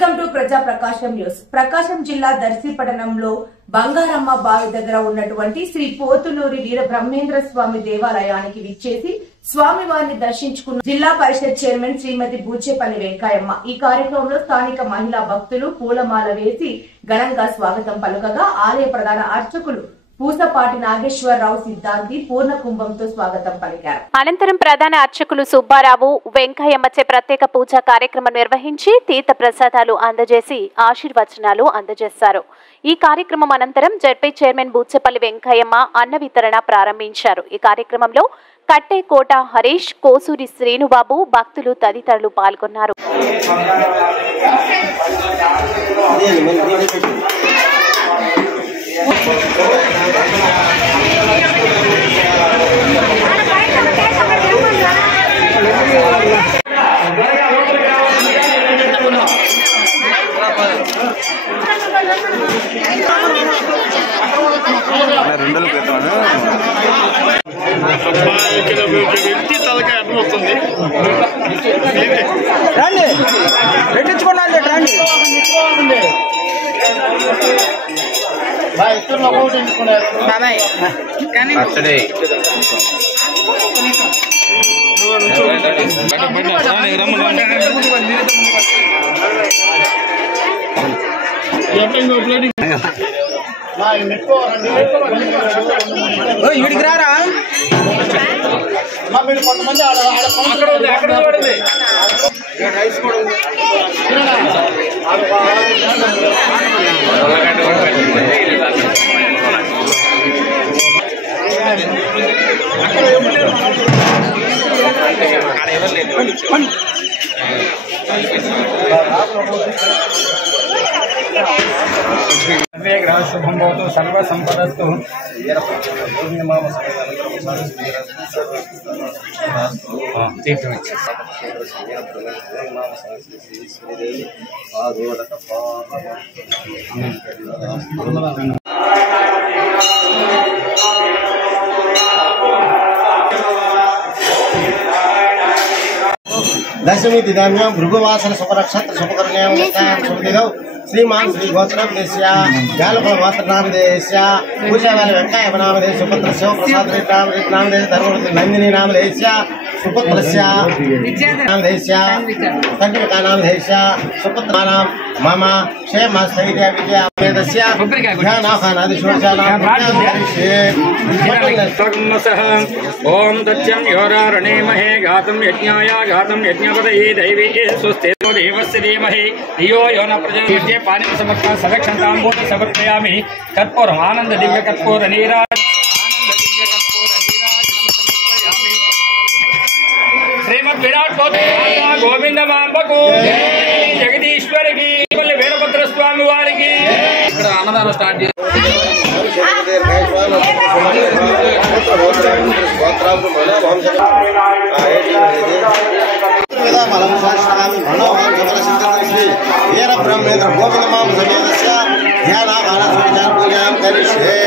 Welcome to ప్రజా ప్రకాశం news. ప్రకాశం జిల్లా దర్శి పట్టణంలో బంగారమ్మ బావి దగ్గర ఉన్నటువంటి శ్రీ పోతులూరి వీర బ్రహ్మేంద్ర స్వామి దేవాలయానికి విచ్చేసి స్వామివారిని దర్శించుకున్న జిల్లా పరిషత్ చైర్మన్ శ్రీమతి బూచేపల్లి వెంకయ్యమ్మ. ఈ కార్యక్రమంలో స్థానిక మహిళా భక్తులు పూలమాల వేసి ఘనంగా స్వాగతం పలుకగా ఆలయ ప్రధాన అర్చకులు పూసపాటి నాగేశ్వరరావు సిద్ధాంతి పూర్ణ కుంభంతో స్వాగతం పలికారు. అనంతరం ప్రధాన అర్చకులు సుబ్బారావు వెంకయ్యమ్మచే ప్రత్యేక పూజా కార్యక్రమం నిర్వహించి తీర్థ ప్రసాదాలు అందజేసి ఆశీర్వచనాలు అందజేశారు. ఈ కార్యక్రమం అనంతరం జడ్పీ చైర్మన్ బూచేపల్లి వెంకయ్యమ్మ అన్న వితరణ ప్రారంభించారు. ఈ కార్యక్రమంలో కట్టే కోట హరీష్, కోసూరి శ్రీనుబాబు, భక్తులు తదితరులు పాల్గొన్నారు. వ్యక్తి తలకాయ అర్థమవుతుంది. రండి పెట్టించుకోండి రండి వీడికి రారా మీరు కొంతమంది రైస్ కూడా ఉంది. శుభం భవతు సర్వ సంపదస్తు. दशमी दिदाम्यां भृगुवासन सुपरक्षत्र सुपकर्ण्यां सुमदिगौ श्रीमान श्री गोत्रनामदेश्य जालफल गोत्रनामदेश्य पूजावाल वेंकय्यम्म नामदेश्य सुपुत्रस्य प्रसाद नामदेश्य धर्मवती नंदिनी नामदेश्य सुपुत्रस्य नामदेश्य तंत्रिका नामदेश्य सुपुत्राणां मम क्षेम स्थैर्य विजय वेदस्य ध्यानाखानादिशोचानां ओम तच्चम योरारणेमहे घातम यज्ञाय घातम यज्ञपदये दैवी सुस्थितो देवस्य धीमहि धियो यो न प्रचोदयात्. पानी समर्पण सदक्षतांबूल समर्पयामि. कर्पूर आनंद दिव्य कर्पूर नीराज श्रीमद् विराट गोविंद मांबकु जगदीश्वर की वीरभद्र स्वामी वारी की अन्नदान स्टार्ट वीर ब्रह्मेंद्र गोविंद माम समेतस्य ध्यानाभान पूजां करिष्ये.